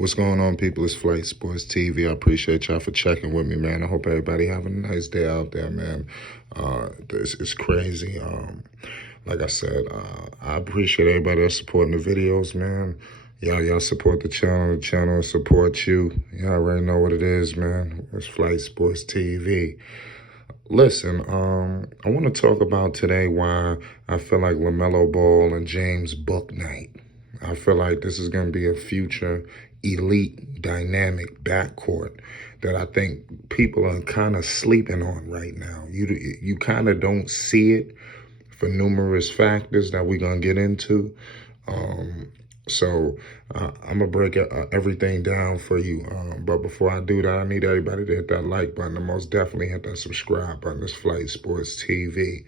What's going on, people? It's Flight Sports TV. I appreciate y'all for checking with me, man. I hope everybody having a nice day out there, man. It's crazy. Like I said, I appreciate everybody that's supporting the videos, man. Y'all support the channel support you. Y'all already know what it is, man. It's Flight Sports TV. Listen, I want to talk about today why I feel like Lamelo Ball and James Bouknight. I feel like this is going to be a future elite, dynamic backcourt that I think people are kind of sleeping on right now. You kind of don't see it for numerous factors that we're going to get into. So I'm going to break everything down for you. But before I do that, I need everybody to hit that like button and most definitely hit that subscribe button. This Flight Sports TV.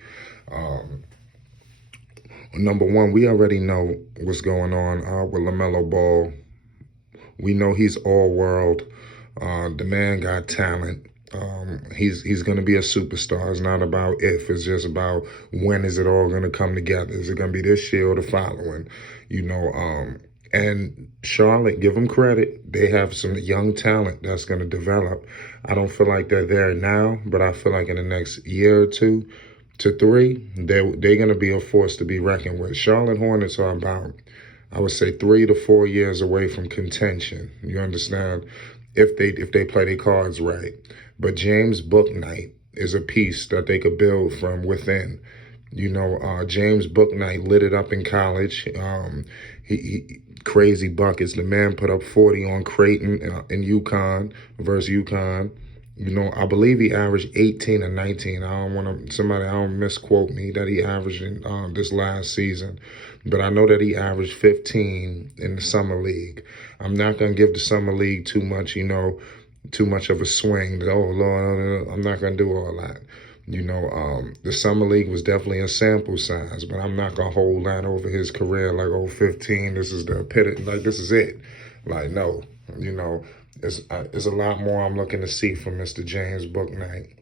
Number one, we already know what's going on with Lamelo Ball. We know he's all world. The man got talent. He's going to be a superstar. It's not about if. It's just about when is it all going to come together. Is it going to be this year or the following? And Charlotte, give them credit. They have some young talent that's going to develop. I don't feel like they're there now, but I feel like in the next year or 2 to 3, they're going to be a force to be reckoned with. Charlotte Hornets are about, I would say, 3 to 4 years away from contention. You understand? If they play their cards right. But James Bouknight is a piece that they could build from within. James Bouknight lit it up in college. He crazy buckets. The man put up 40 on Creighton in UConn versus UConn. I believe he averaged 18 and 19. I don't misquote me that he averaged in this last season. But I know that he averaged 15 in the summer league. I'm not going to give the summer league too much of a swing. Oh, Lord, I'm not going to do all that. The summer league was definitely a sample size, but I'm not going to hold that over his career like, 15, this is the epitome, like, this is it. Like, no, there's a lot more I'm looking to see from Mr. James Bouknight.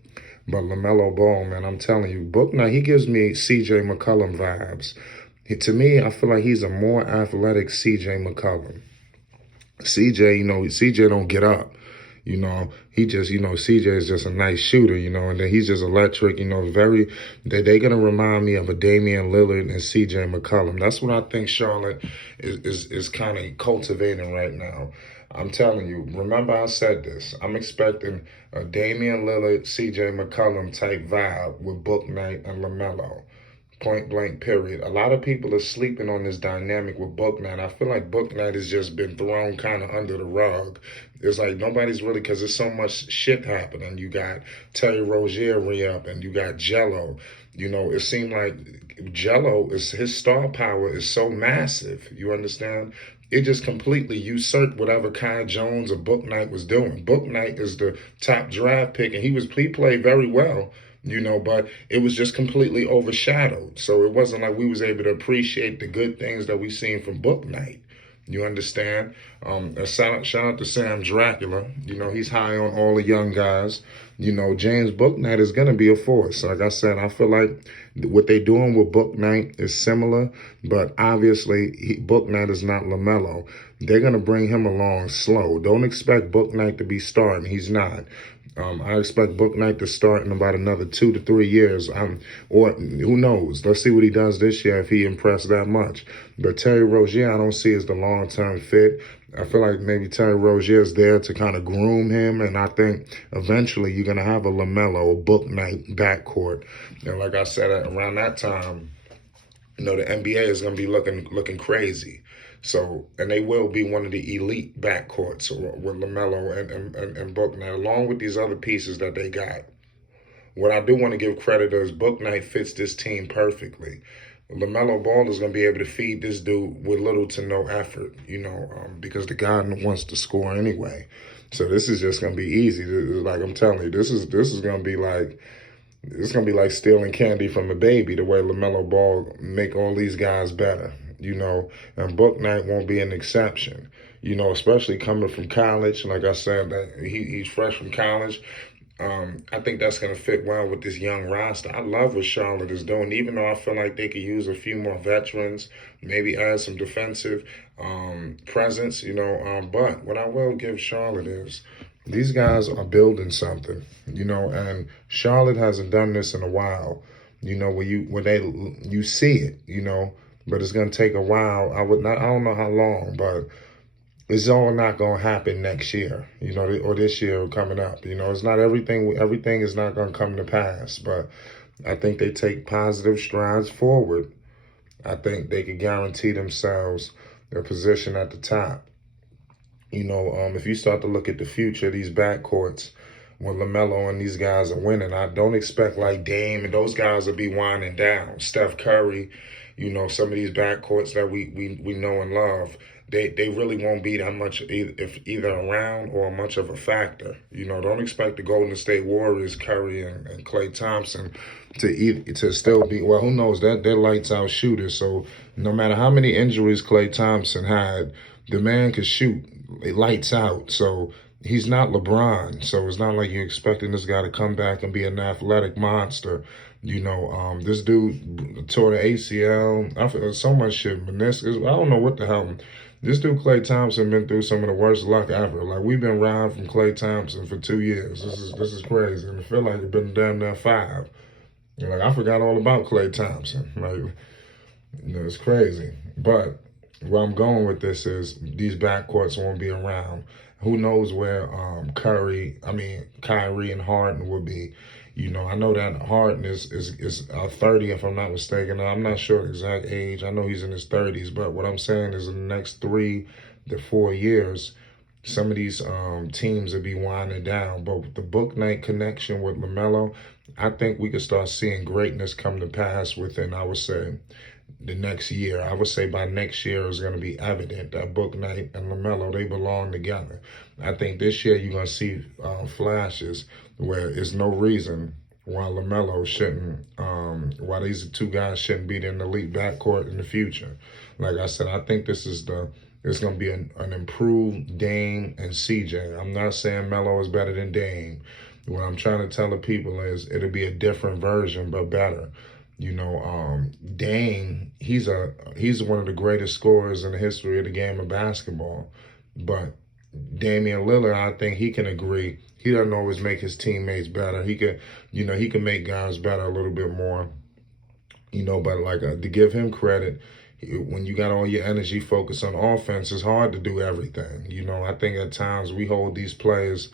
But Lamelo Ball, man, I'm telling you, Bouknight, he gives me C.J. McCollum vibes. To me, I feel like he's a more athletic C.J. McCollum. CJ don't get up. He just, CJ is just a nice shooter, and then he's just electric, they're going to remind me of a Damian Lillard and CJ McCollum. That's what I think Charlotte is kind of cultivating right now. I'm telling you, remember I said this, I'm expecting a Damian Lillard, CJ McCollum type vibe with Bouknight and Lamelo. Point blank, period. A lot of people are sleeping on this dynamic with Bouknight. I feel like Bouknight has just been thrown kind of under the rug. It's like nobody's really, because there's so much shit happening. You got Terry Rozier re-up and you got Jello. It seemed like Jello, his star power is so massive. You understand? It just completely usurped whatever Kai Jones or Bouknight was doing. Bouknight is the top draft pick, and he played very well. But it was just completely overshadowed. So it wasn't like we was able to appreciate the good things that we seen from Bouknight. You understand? Shout out to Sam Dracula. He's high on all the young guys. James Bouknight is going to be a force. Like I said, I feel like what they're doing with Bouknight is similar, but obviously Bouknight is not Lamelo. They're going to bring him along slow. Don't expect Bouknight to be starting. He's not. I expect Bouknight to start in about another 2 to 3 years. Or who knows? Let's see what he does this year if he impressed that much. But Terry Rozier, I don't see as the long-term fit. I feel like maybe Terry Rozier is there to kind of groom him, and I think eventually you're going to have a Lamelo, a Bouknight backcourt. And like I said, around that time, the NBA is going to be looking crazy. So, and they will be one of the elite backcourts with Lamelo and Bouknight, along with these other pieces that they got. What I do want to give credit is Bouknight fits this team perfectly. Lamelo Ball is going to be able to feed this dude with little to no effort, because the guy wants to score anyway. So this is just going to be easy. Like I'm telling you, this is going to be like, it's going to be like stealing candy from a baby, the way Lamelo Ball make all these guys better. And Bouknight won't be an exception, especially coming from college. Like I said, that he's fresh from college. I think that's going to fit well with this young roster. I love what Charlotte is doing, even though I feel like they could use a few more veterans, maybe add some defensive. presence, you know. But what I will give Charlotte is these guys are building something, you know, and Charlotte hasn't done this in a while, you know, you see it, you know, but it's gonna take a while. I don't know how long, but it's all not gonna happen next year, you know, or this year coming up. You know, it's not everything is not gonna come to pass, but I think they take positive strides forward. I think they could guarantee themselves their position at the top. You know, if you start to look at the future, these backcourts, when Lamelo and these guys are winning, I don't expect like Dame and those guys will be winding down. Steph Curry, you know, some of these backcourts that we know and love, they really won't be that much either around or much of a factor. You know, don't expect the Golden State Warriors, Curry and Klay Thompson to still be, well, who knows, they're lights out shooters. So no matter how many injuries Klay Thompson had, the man could shoot. It lights out. So he's not LeBron. So it's not like you're expecting this guy to come back and be an athletic monster. You know, this dude tore the ACL. I feel so much shit, meniscus. I don't know what the hell. This dude, Klay Thompson, been through some of the worst luck ever. Like, we've been riding from Klay Thompson for 2 years. This is crazy. And I feel like it's been damn near 5. Like, I forgot all about Klay Thompson. Like, you know, it's crazy. But where I'm going with this is these backcourts won't be around. Who knows where Kyrie and Harden will be. You know, I know that Harden is 30, if I'm not mistaken. I'm not sure the exact age. I know he's in his 30s, but what I'm saying is in the next 3 to 4 years, some of these teams will be winding down. But with the Bouknight connection with Lamelo, I think we could start seeing greatness come to pass within, I would say, the next year. I would say by next year it's going to be evident that Bouknight and Lamelo, they belong together. I think this year you're going to see flashes where there's no reason why Lamelo shouldn't, why these two guys shouldn't be in the elite backcourt in the future. Like I said, I think it's going to be an improved Dame and CJ. I'm not saying Melo is better than Dame. What I'm trying to tell the people is it'll be a different version, but better. You know, Dame, he's one of the greatest scorers in the history of the game of basketball. But Damian Lillard, I think he can agree. He doesn't always make his teammates better. He can make guys better a little bit more. You know, but like to give him credit, when you got all your energy focused on offense, it's hard to do everything. You know, I think at times we hold these players,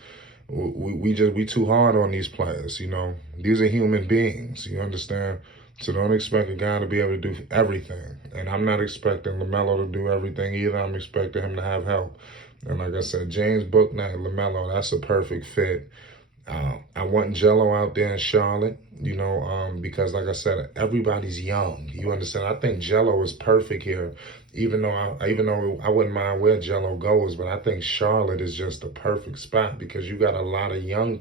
we too hard on these players. You know, these are human beings. You understand? So don't expect a guy to be able to do everything. And I'm not expecting Lamelo to do everything either. I'm expecting him to have help. And like I said, James Bouknight, Lamelo, that's a perfect fit. I want Jello out there in Charlotte, you know, because like I said, everybody's young. You understand? I think Jello is perfect here, even though I wouldn't mind where Jello goes, but I think Charlotte is just the perfect spot because you got a lot of young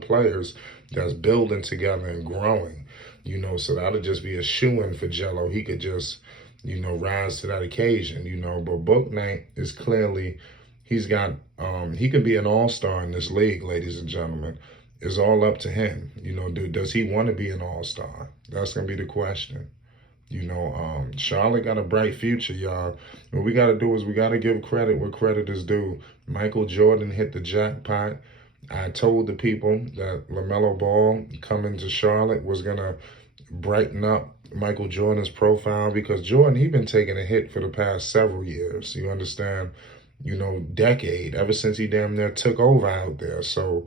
players that's building together and growing. You know, so that'll just be a shoo-in for Jello. He could just, you know, rise to that occasion, you know. But Bouknight is clearly, he can be an all-star in this league, ladies and gentlemen. It's all up to him. You know, does he want to be an all-star? That's going to be the question. You know, Charlotte got a bright future, y'all. What we got to do is we got to give credit where credit is due. Michael Jordan hit the jackpot. I told the people that LaMelo Ball coming to Charlotte was going to brighten up Michael Jordan's profile because Jordan, he been taking a hit for the past several years. You understand? You know, decade, ever since he damn near took over out there. So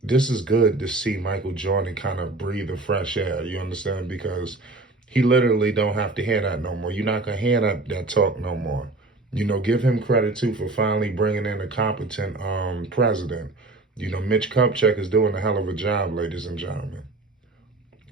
this is good to see Michael Jordan kind of breathe the fresh air. You understand? Because he literally don't have to hear that no more. You're not going to hear that talk no more. You know, give him credit, too, for finally bringing in a competent president. You know, Mitch Kupchak is doing a hell of a job, ladies and gentlemen.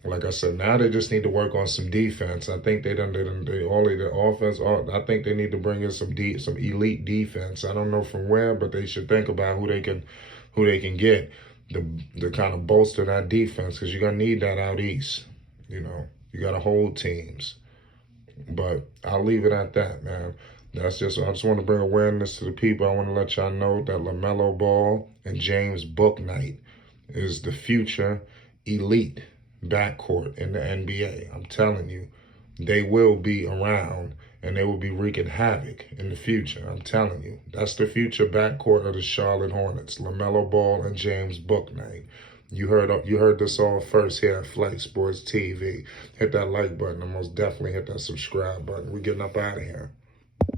Like I said, now they just need to work on some defense. I think they only the offense. I think they need to bring in some elite defense. I don't know from where, but they should think about who they can get to kind of bolster that defense because you're gonna need that out east. You know, you got to hold teams. But I'll leave it at that, man. I just want to bring awareness to the people. I want to let y'all know that LaMelo Ball and James Bouknight is the future elite backcourt in the NBA. I'm telling you, they will be around and they will be wreaking havoc in the future. I'm telling you. That's the future backcourt of the Charlotte Hornets, Lamelo Ball and James Bouknight. You heard this all first here at Flight Sports TV. Hit that like button and most definitely hit that subscribe button. We're getting up out of here.